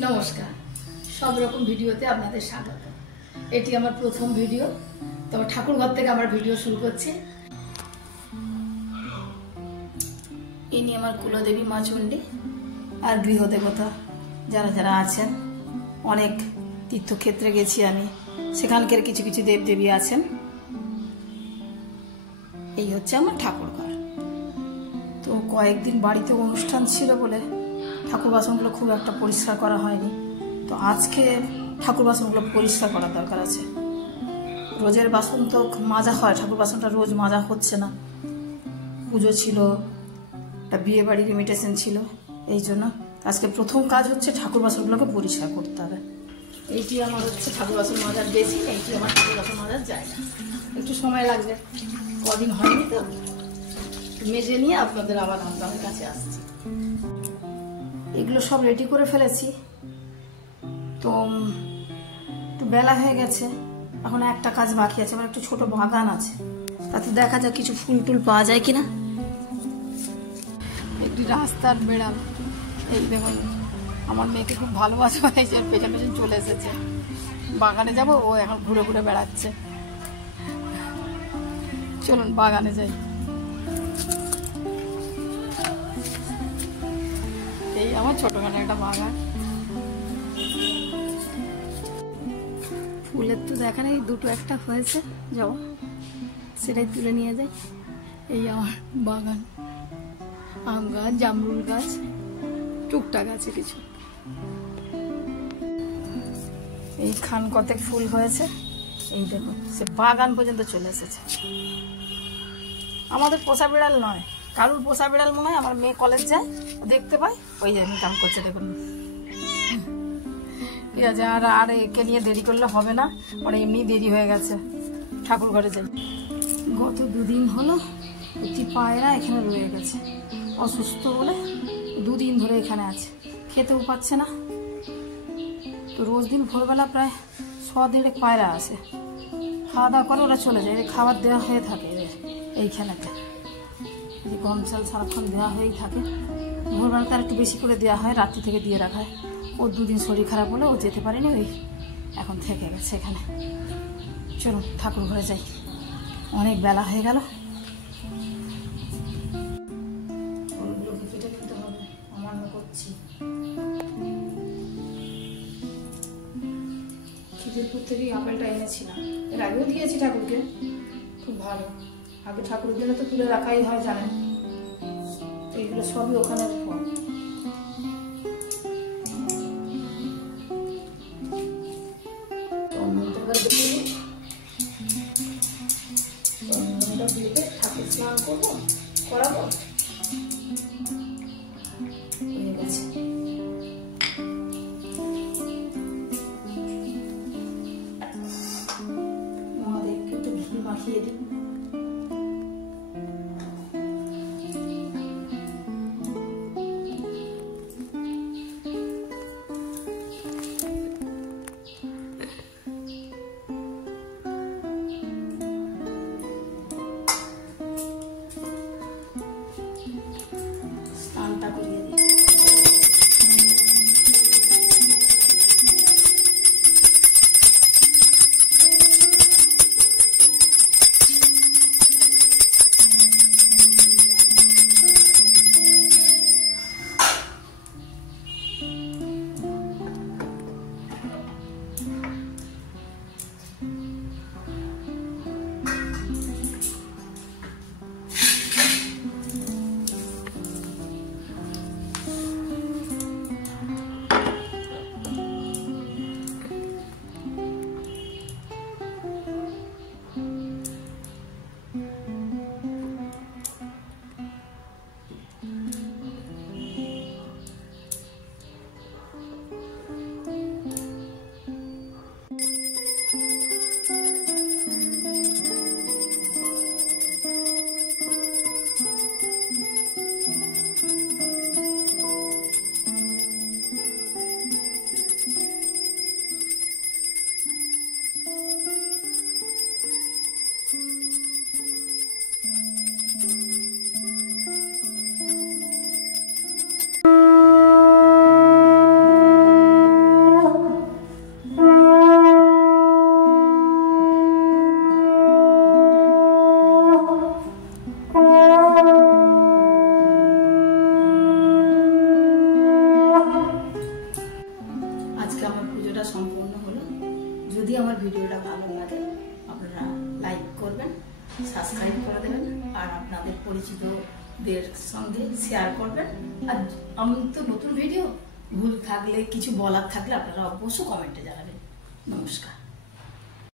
নমস্কার, সব রকম ভিডিওতে আপনাদের স্বাগত। এটি আমার প্রথম ভিডিও, তবে ঠাকুরঘর থেকে আমার ভিডিও শুরু করছি। ইনি আমার কুলদেবী মা চণ্ডী আর গৃহদেবতা যারা যারা আছেন। অনেক তীর্থক্ষেত্রে গেছি আমি, সেখানকার কিছু কিছু দেবদেবী আছেন। এই হচ্ছে আমার ঠাকুরঘর। তো কয়েকদিন বাড়িতে অনুষ্ঠান ছিল বলে ঠাকুর বাসনগুলো খুব একটা পরিষ্কার করা হয়নি। তো আজকে ঠাকুর বাসনগুলো পরিষ্কার করার দরকার আছে। রোজের বাসন তো মাজা হয়, ঠাকুর বাসনটা রোজ মাজা হচ্ছে না। পুজো ছিল, একটা বিয়ে বাড়ির ইনভিটেশন ছিল, এই জন্য আজকে প্রথম কাজ হচ্ছে ঠাকুর বাসনগুলোকে পরিষ্কার করতে হবে। এইটি আমার হচ্ছে ঠাকুর বাসন মাজার বেসিন, এইটি আমার ঠাকুর বাসন মাজার জায়গা। একটু সময় লাগবে, কদিন হয়নি তো, মেজে নিয়ে আপনাদের আবার আপনাদের কাছে আসছি। এগুলো সব রেডি করে ফেলেছি। তো একটু বেলা হয়ে গেছে, এখন একটা কাজ বাকি আছে। আমার একটু ছোট বাগান আছে, তাতে দেখা যাক কিছু ফুল টুল পাওয়া যায় কিনা। একটি রাস্তার বেড়াল, এই দেখুন আমার মেয়েকে খুব ভালোবাসা হয়েছে, পেছন পেছন চলে এসেছে। বাগানে যাব, ও এখন ঘুরে ঘুরে বেড়াচ্ছে। চলুন বাগানে যাই। এই আমার ছোটখাটো একটা বাগান। ফুলের তো দেখা নেই, দুটো একটা হয়েছে, যাও সেটাই তুলে নিয়ে যাই। এই আমার বাগান, আম গাছ, জামরুল গাছ, টুকটাক আছে কিছু। এই খান কতেক ফুল হয়েছে, এই দেখুন সে বাগান পর্যন্ত চলে এসেছে। আমাদের পোষা বিড়াল নয়, কারুর পোষা বিড়াল মনে হয়। আমার মেয়ে কলেজ যায়, দেখতে পাই, ওই জন্য কাম করছে। দেখুন ঠিক আছে, আর একে নিয়ে দেরি করলে হবে না, মানে এমনি দেরি হয়ে গেছে। ঠাকুর ঘরে যাই। গত দুদিন হলো একটি পায়রা এখানে রয়ে গেছে, অসুস্থ বলে দুদিন ধরে এখানে আছে, খেতেও পাচ্ছে না। তো রোজ দিন ভোরবেলা প্রায় 100-150 পায়রা আসে, খাওয়া দাওয়া করে ওরা চলে যায়। খাবার দেওয়া হয়ে থাকে এইখানেতে, গম চাল সারাক্ষণ দেওয়া হয়েই থাকে। ভোরবেলা তার একটু বেশি করে দেওয়া হয়, রাত্রি থেকে দিয়ে রাখা হয়। ওর দুদিন শরীর খারাপ হলে ও যেতে পারেনি, ওই এখন থেকে গেছে এখানে। চলুন ঠাকুর ঘরে যাই, অনেক বেলা হয়ে গেল। খিদিরপুর থেকে আপেলটা এনেছিলাম, এর আগেও দিয়েছি ঠাকুরকে, খুব ভালো। আগে ঠাকুরের জন্য তো তুলে রাখাই হয়, জানেন। এইগুলো সবই ওখানে ফল। ঠাকুর স্নান করবো, করাবো, হয়ে গেছে। মহাদেবকে একটু ঘি মাখিয়ে দিই। স্নানটা করিয়ে দিই। সম্পূর্ণ হলো। যদি আমার ভিডিওটা ভালো লাগে আপনারা লাইক করবেন, সাবস্ক্রাইব করে দেবেন, আর আপনাদের পরিচিতদের সঙ্গে শেয়ার করবেন। আর আমি তো নতুন ভিডিও, ভুল থাকলে কিছু বলার থাকলে আপনারা অবশ্যই কমেন্টে জানাবেন। নমস্কার।